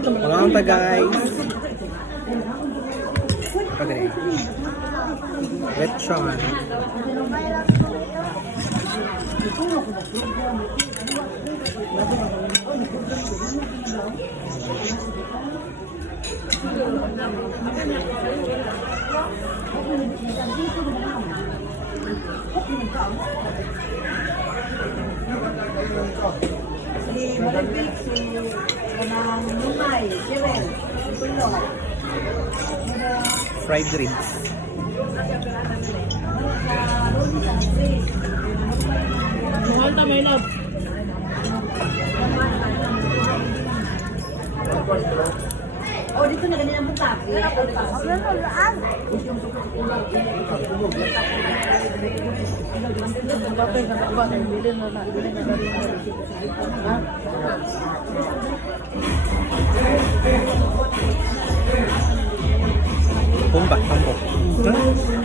Mga guys. Pagre. Lechon. Si Malapit, si Kanang Lumay, Kevin, Pulo. Fried ribs. Mahal ta may love. Oh, dito na ganyan ang butak. Tumbak, tumbok.